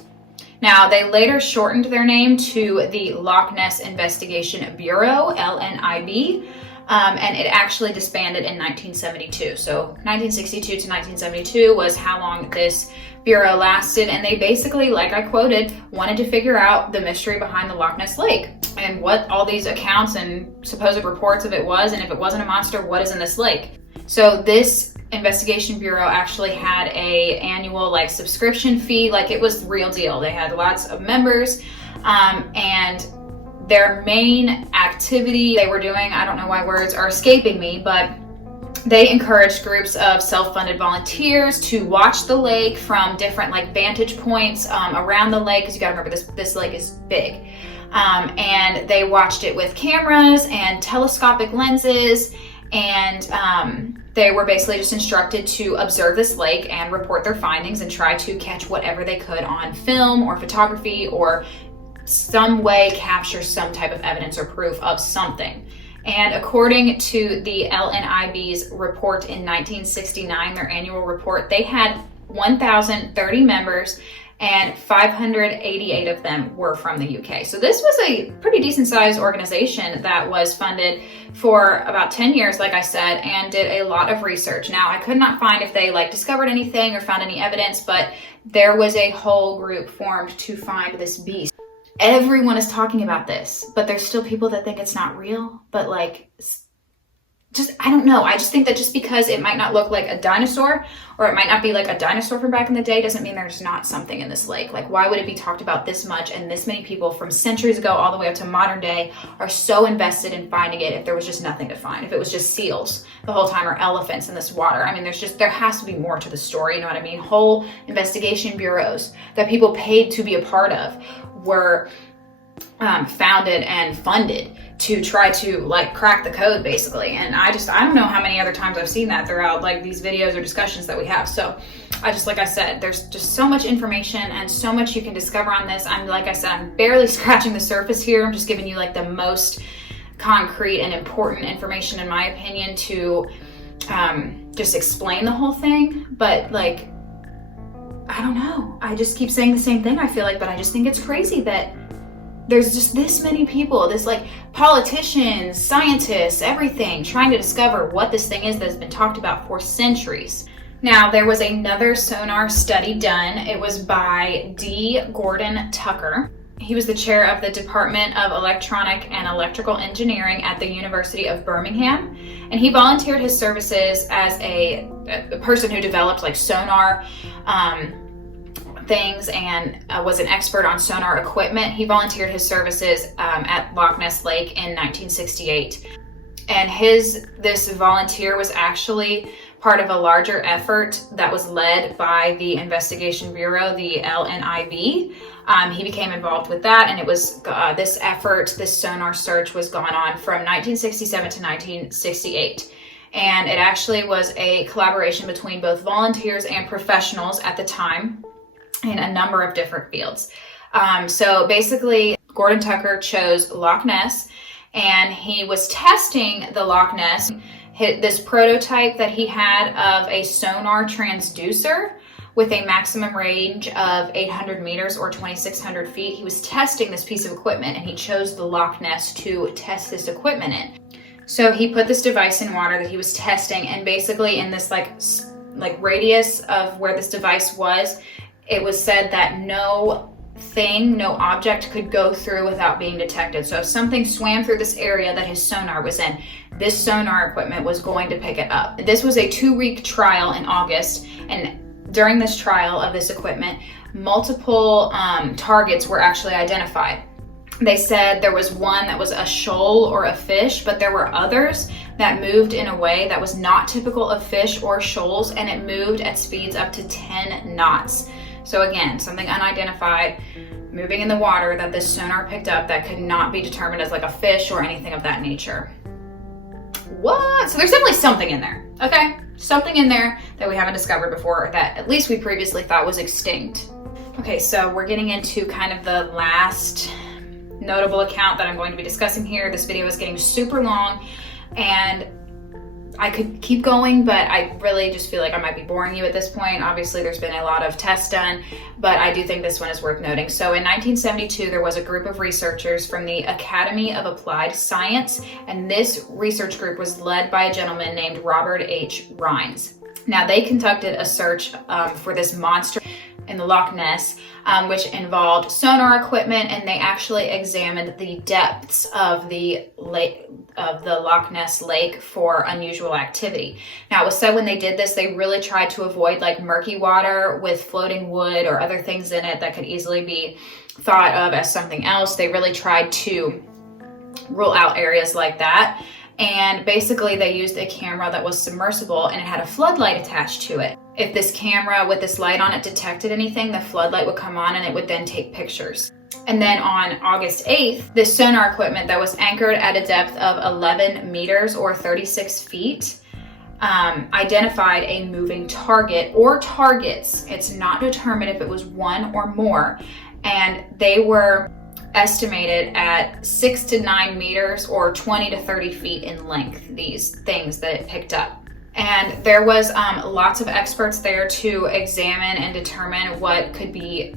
Now, they later shortened their name to the Loch Ness Investigation Bureau, LNIB, and it actually disbanded in 1972. So 1962 to 1972 was how long this bureau lasted, and they basically, like I quoted, wanted to figure out the mystery behind the Loch Ness Lake and what all these accounts and supposed reports of it was, and if it wasn't a monster, what is in this lake. So this investigation bureau actually had a annual subscription fee, it was the real deal. They had lots of members, and their main activity they were doing, I don't know why words are escaping me, but they encouraged groups of self-funded volunteers to watch the lake from different vantage points around the lake, because you gotta remember this lake is big. And they watched it with cameras and telescopic lenses, and they were basically just instructed to observe this lake and report their findings and try to catch whatever they could on film or photography, or some way capture some type of evidence or proof of something. And according to the LNIB's report in 1969, their annual report, they had 1,030 members and 588 of them were from the UK. So this was a pretty decent sized organization that was funded for about 10 years, like I said, and did a lot of research. Now, I could not find if they discovered anything or found any evidence, but there was a whole group formed to find this beast. Everyone is talking about this, but there's still people that think it's not real. But I don't know. I just think that just because it might not look like a dinosaur, or it might not be like a dinosaur from back in the day, doesn't mean there's not something in this lake. Why would it be talked about this much, and this many people from centuries ago all the way up to modern day are so invested in finding it if there was just nothing to find? If it was just seals the whole time, or elephants in this water. I mean, there has to be more to the story, you know what I mean? Whole investigation bureaus that people paid to be a part of were founded and funded to try to crack the code, basically. And I don't know how many other times I've seen that throughout these videos or discussions that we have. So like I said, there's just so much information and so much you can discover on this. Like I said, I'm barely scratching the surface here. I'm just giving you like the most concrete and important information, in my opinion, to just explain the whole thing. But like, I don't know. I just keep saying the same thing, I feel like, but I just think it's crazy that there's just this many people, this like politicians, scientists, everything, trying to discover what this thing is that's been talked about for centuries. Now, there was another sonar study done. It was by D. Gordon Tucker. He was the chair of the Department of Electronic and Electrical Engineering at the University of Birmingham. And he volunteered his services as a person who developed like sonar things and was an expert on sonar equipment. He volunteered his services at Loch Ness Lake in 1968. And this volunteer was actually part of a larger effort that was led by the Investigation Bureau, the LNIB. He became involved with that, and it was this effort, this sonar search was going on from 1967 to 1968. And it actually was a collaboration between both volunteers and professionals at the time in a number of different fields. So basically, Gordon Tucker chose Loch Ness, and he was testing the Loch Ness, this prototype that he had of a sonar transducer with a maximum range of 800 meters or 2,600 feet. He was testing this piece of equipment, and he chose the Loch Ness to test this equipment in. So he put this device in water that he was testing, and basically in this like radius of where this device was, it was said that no object could go through without being detected. So if something swam through this area that his sonar was in, this sonar equipment was going to pick it up. This was a 2-week trial in August, and during this trial of this equipment, multiple targets were actually identified. They said there was one that was a shoal or a fish, but there were others that moved in a way that was not typical of fish or shoals, and it moved at speeds up to 10 knots. So again, something unidentified moving in the water that this sonar picked up that could not be determined as like a fish or anything of that nature. What? So there's definitely something in there, okay? Something in there that we haven't discovered before that at least we previously thought was extinct. Okay, so we're getting into kind of the last notable account that I'm going to be discussing here. This video is getting super long, and I could keep going, but I really just feel like I might be boring you at this point. Obviously, there's been a lot of tests done, but I do think this one is worth noting. So in 1972, there was a group of researchers from the Academy of Applied Science, and this research group was led by a gentleman named Robert H. Rines. Now, they conducted a search for this monster in the Loch Ness, which involved sonar equipment, and they actually examined the depths of the lake, of the Loch Ness Lake, for unusual activity. Now, it was said when they did this, they really tried to avoid like murky water with floating wood or other things in it that could easily be thought of as something else. They really tried to rule out areas like that. And basically they used a camera that was submersible, and it had a floodlight attached to it. If this camera with this light on it detected anything, the floodlight would come on and it would then take pictures. And then on August 8th, this sonar equipment that was anchored at a depth of 11 meters or 36 feet identified a moving target or targets. It's not determined if it was one or more, and they were estimated at 6 to 9 meters or 20 to 30 feet in length, these things that it picked up. And there was lots of experts there to examine and determine what could be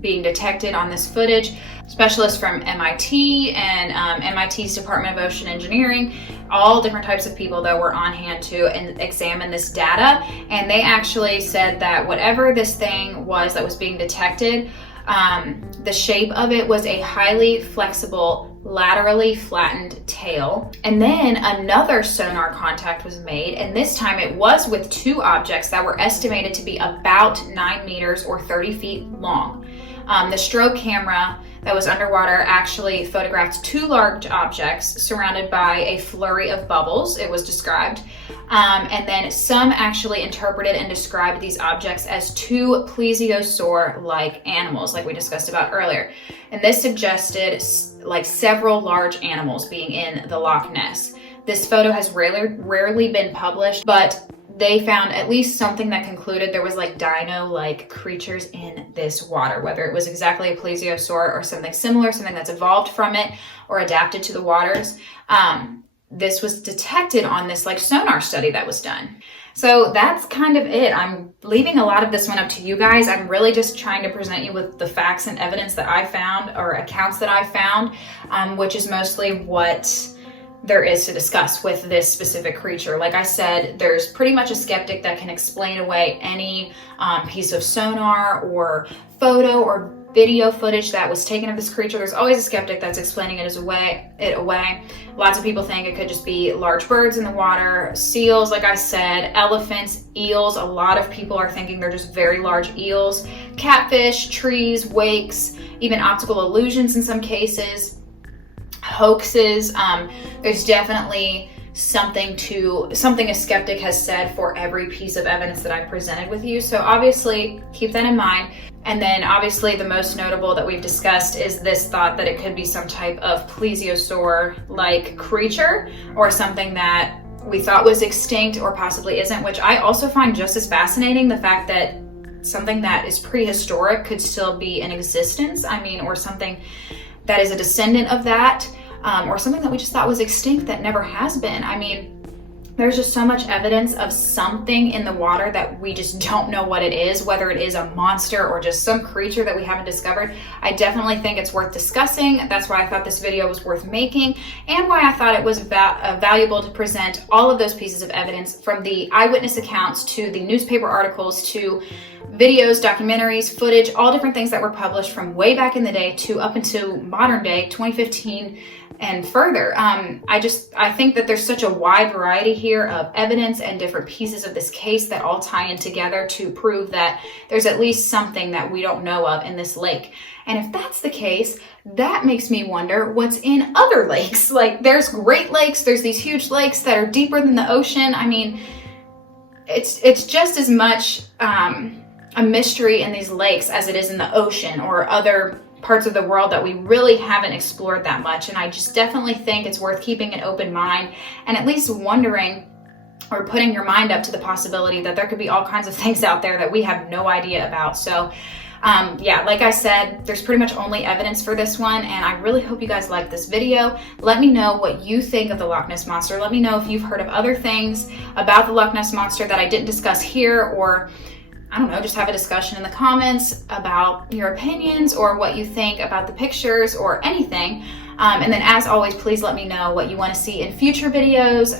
being detected on this footage. Specialists from MIT and MIT's Department of Ocean Engineering, all different types of people that were on hand to examine this data. And they actually said that whatever this thing was that was being detected, the shape of it was a highly flexible, laterally flattened tail. And then another sonar contact was made, and this time it was with 2 objects that were estimated to be about 9 meters or 30 feet long. The strobe camera that was underwater actually photographed 2 large objects surrounded by a flurry of bubbles, it was described. And then some actually interpreted and described these objects as 2 plesiosaur-like animals, like we discussed about earlier. And this suggested like several large animals being in the Loch Ness. This photo has rarely been published, but they found at least something that concluded there was like dino-like creatures in this water, whether it was exactly a plesiosaur or something similar, something that's evolved from it or adapted to the waters. This was detected on this like sonar study that was done. So that's kind of it. I'm leaving a lot of this one up to you guys. I'm really just trying to present you with the facts and evidence that I found, or accounts that I found, which is mostly what there is to discuss with this specific creature. Like I said, there's pretty much a skeptic that can explain away any piece of sonar or photo or video footage that was taken of this creature. There's always a skeptic that's explaining it away. Lots of people think it could just be large birds in the water, seals, like I said, elephants, eels. A lot of people are thinking they're just very large eels, catfish, trees, wakes, even optical illusions in some cases, hoaxes. There's definitely something a skeptic has said for every piece of evidence that I presented with you. So obviously keep that in mind. And then obviously the most notable that we've discussed is this thought that it could be some type of plesiosaur-like creature, or something that we thought was extinct or possibly isn't, which I also find just as fascinating, the fact that something that is prehistoric could still be in existence. I mean, or something that is a descendant of that, or something that we just thought was extinct that never has been. I mean, there's just so much evidence of something in the water that we just don't know what it is, whether it is a monster or just some creature that we haven't discovered. I definitely think it's worth discussing. That's why I thought this video was worth making, and why I thought it was valuable to present all of those pieces of evidence, from the eyewitness accounts to the newspaper articles to videos, documentaries, footage, all different things that were published from way back in the day to up into modern day, 2015 and further. I think that there's such a wide variety here of evidence and different pieces of this case that all tie in together to prove that there's at least something that we don't know of in this lake. And if that's the case, that makes me wonder what's in other lakes. Like, there's Great Lakes, there's these huge lakes that are deeper than the ocean. I mean, it's just as much a mystery in these lakes as it is in the ocean or other parts of the world that we really haven't explored that much. And I just definitely think it's worth keeping an open mind and at least wondering, or putting your mind up to the possibility that there could be all kinds of things out there that we have no idea about. So yeah, like I said, there's pretty much only evidence for this one, and I really hope you guys like this video. Let me know what you think of the Loch Ness Monster. Let me know if you've heard of other things about the Loch Ness Monster that I didn't discuss here, or I don't know, just have a discussion in the comments about your opinions or what you think about the pictures or anything. And then as always, please let me know what you want to see in future videos.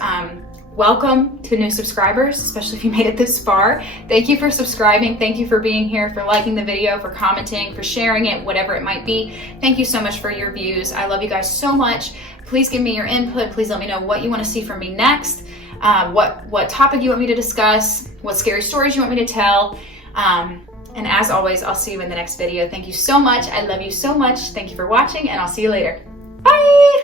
Welcome to new subscribers, especially if you made it this far. Thank you for subscribing. Thank you for being here, for liking the video, for commenting, for sharing it, whatever it might be. Thank you so much for your views. I love you guys so much. Please give me your input. Please let me know what you want to see from me next. What topic you want me to discuss, what scary stories you want me to tell. And as always, I'll see you in the next video. Thank you so much. I love you so much. Thank you for watching, and I'll see you later. Bye!